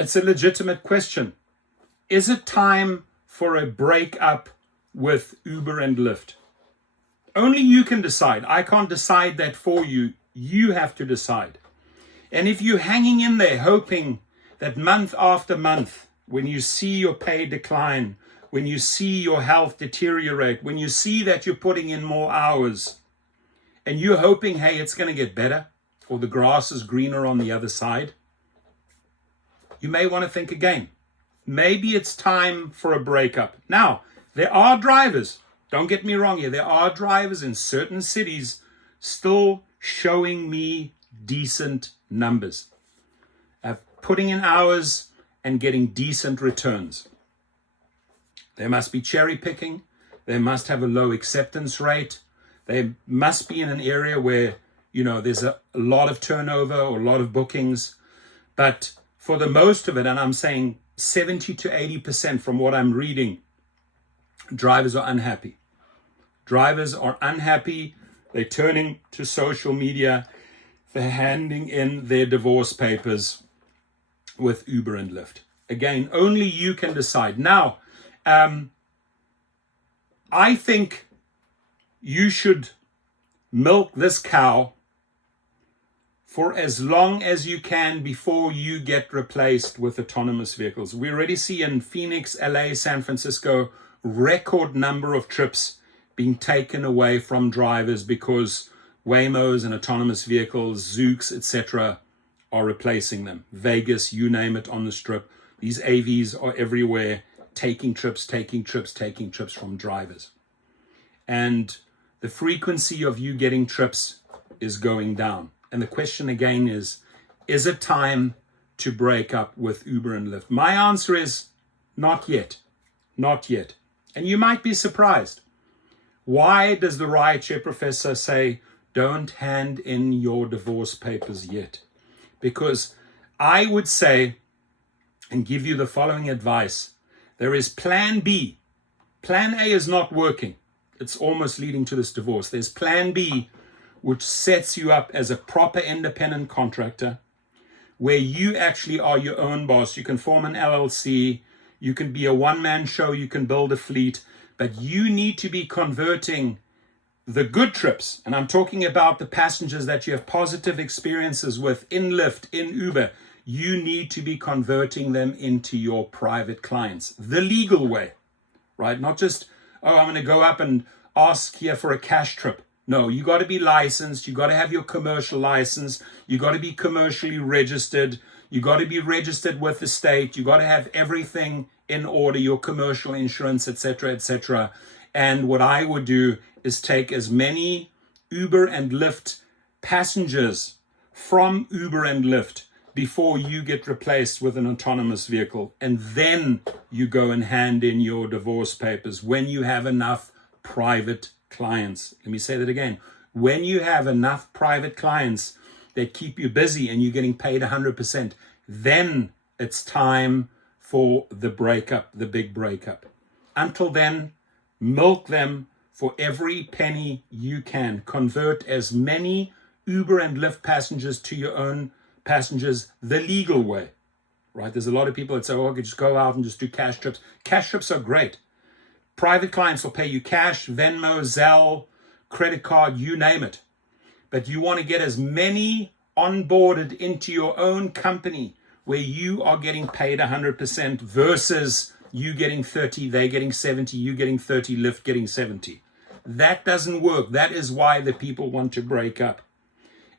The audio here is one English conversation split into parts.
It's a legitimate question. Is it time for a breakup with Uber and Lyft? Only you can decide. I can't decide that for you. You have to decide. And if you're hanging in there hoping that month after month, when you see your pay decline, when you see your health deteriorate, when you see that you're putting in more hours, and you're hoping, hey, it's going to get better, or the grass is greener on the other side, you may want to think again. Maybe it's time for a breakup. Now, there are drivers, don't get me wrong here, there are drivers in certain cities still showing me decent numbers, putting in hours and getting decent returns. They must be cherry picking. They must have a low acceptance rate. They must be in an area where, there's a lot of turnover or a lot of bookings. But for the most of it, and I'm saying 70 to 80% from what I'm reading, drivers are unhappy. Drivers are unhappy. They're turning to social media. They're handing in their divorce papers with Uber and Lyft. Again, only you can decide. Now, I think you should milk this cow for as long as you can before you get replaced with autonomous vehicles. We already see in Phoenix, LA, San Francisco, record number of trips being taken away from drivers because Waymos and autonomous vehicles, Zooks, etc. are replacing them. Vegas, you name it, on the strip. These AVs are everywhere, taking trips from drivers. And the frequency of you getting trips is going down. And the question again is it time to break up with Uber and Lyft? My answer is not yet. Not yet. And you might be surprised. Why does the rideshare professor say, don't hand in your divorce papers yet? Because I would say and give you the following advice. There is plan B. Plan A is not working. It's almost leading to this divorce. There's plan B, which sets you up as a proper independent contractor, where you actually are your own boss. You can form an LLC. You can be a one-man show. You can build a fleet. But you need to be converting the good trips, and I'm talking about the passengers that you have positive experiences with in Lyft, in Uber. You need to be converting them into your private clients the legal way, right? Not just, I'm going to go up and ask here for a cash trip. No, you got to be licensed. You got to have your commercial license. You got to be commercially registered. You got to be registered with the state. You got to have everything in order, your commercial insurance, etc., etc. And what I would do is take as many Uber and Lyft passengers from Uber and Lyft before you get replaced with an autonomous vehicle. And then you go and hand in your divorce papers when you have enough private clients. Let me say that again. When you have enough private clients that keep you busy and you're getting paid 100%, then it's time for the breakup, the big breakup. Until then, milk them for every penny you can. Convert as many Uber and Lyft passengers to your own passengers the legal way, right? There's a lot of people that say, I could just go out and just do cash trips. Cash trips are great. Private clients will pay you cash, Venmo, Zelle, credit card, you name it. But you want to get as many onboarded into your own company where you are getting paid 100% versus you getting 30, they getting 70, you getting 30, Lyft getting 70. That doesn't work. That is why the people want to break up.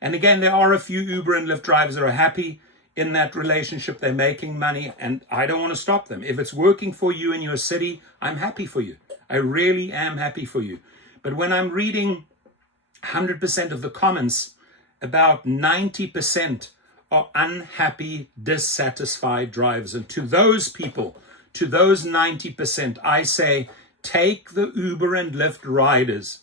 And again, there are a few Uber and Lyft drivers that are happy in that relationship. They're making money, and I don't want to stop them. If it's working for you in your city, I'm happy for you. I really am happy for you. But when I'm reading 100% of the comments, about 90% are unhappy, dissatisfied drivers. And to those people, to those 90%, I say, take the Uber and Lyft riders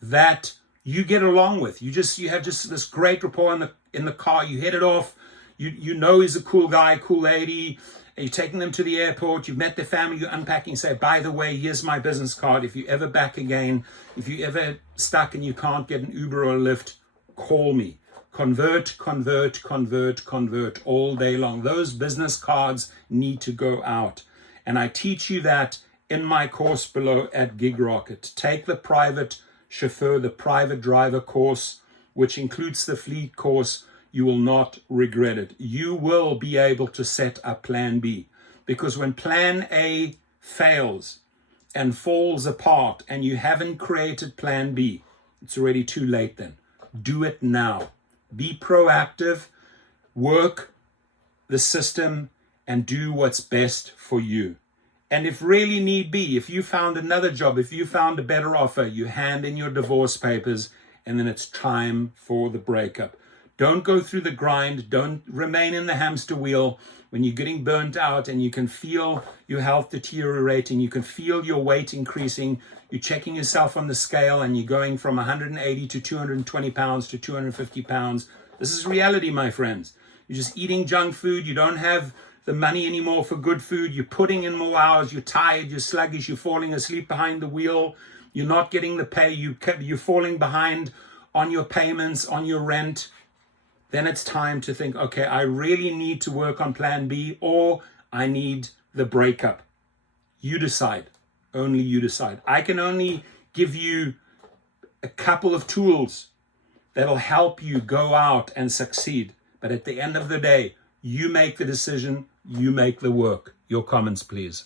that you get along with. You have just this great rapport in the car. You hit it off. You know he's a cool guy, cool lady. And you're taking them to the airport. You've met their family. You're unpacking. Say, by the way, here's my business card. If you ever back again, if you ever stuck and you can't get an Uber or a Lyft, call me. Convert, convert, convert, convert all day long. Those business cards need to go out. And I teach you that in my course below at Gig Rocket. Take the private chauffeur, the private driver course, which includes the fleet course. You will not regret it. You will be able to set up plan B, because when plan A fails and falls apart and you haven't created plan B, it's already too late then. Do it now. Be proactive, work the system, and do what's best for you. And if really need be, if you found another job, if you found a better offer, you hand in your divorce papers, and then it's time for the breakup. Don't go through the grind. Don't remain in the hamster wheel when you're getting burnt out and you can feel your health deteriorating. You can feel your weight increasing. You're checking yourself on the scale and you're going from 180 to 220 pounds to 250 pounds. This is reality, my friends. You're just eating junk food. You don't have the money anymore for good food. You're putting in more hours. You're tired. You're sluggish. You're falling asleep behind the wheel. You're not getting the pay. You're falling behind on your payments, on your rent. Then it's time to think, okay, I really need to work on plan B, or I need the breakup. You decide. Only you decide. I can only give you a couple of tools that'll help you go out and succeed. But at the end of the day, you make the decision, you make the work. Your comments, please.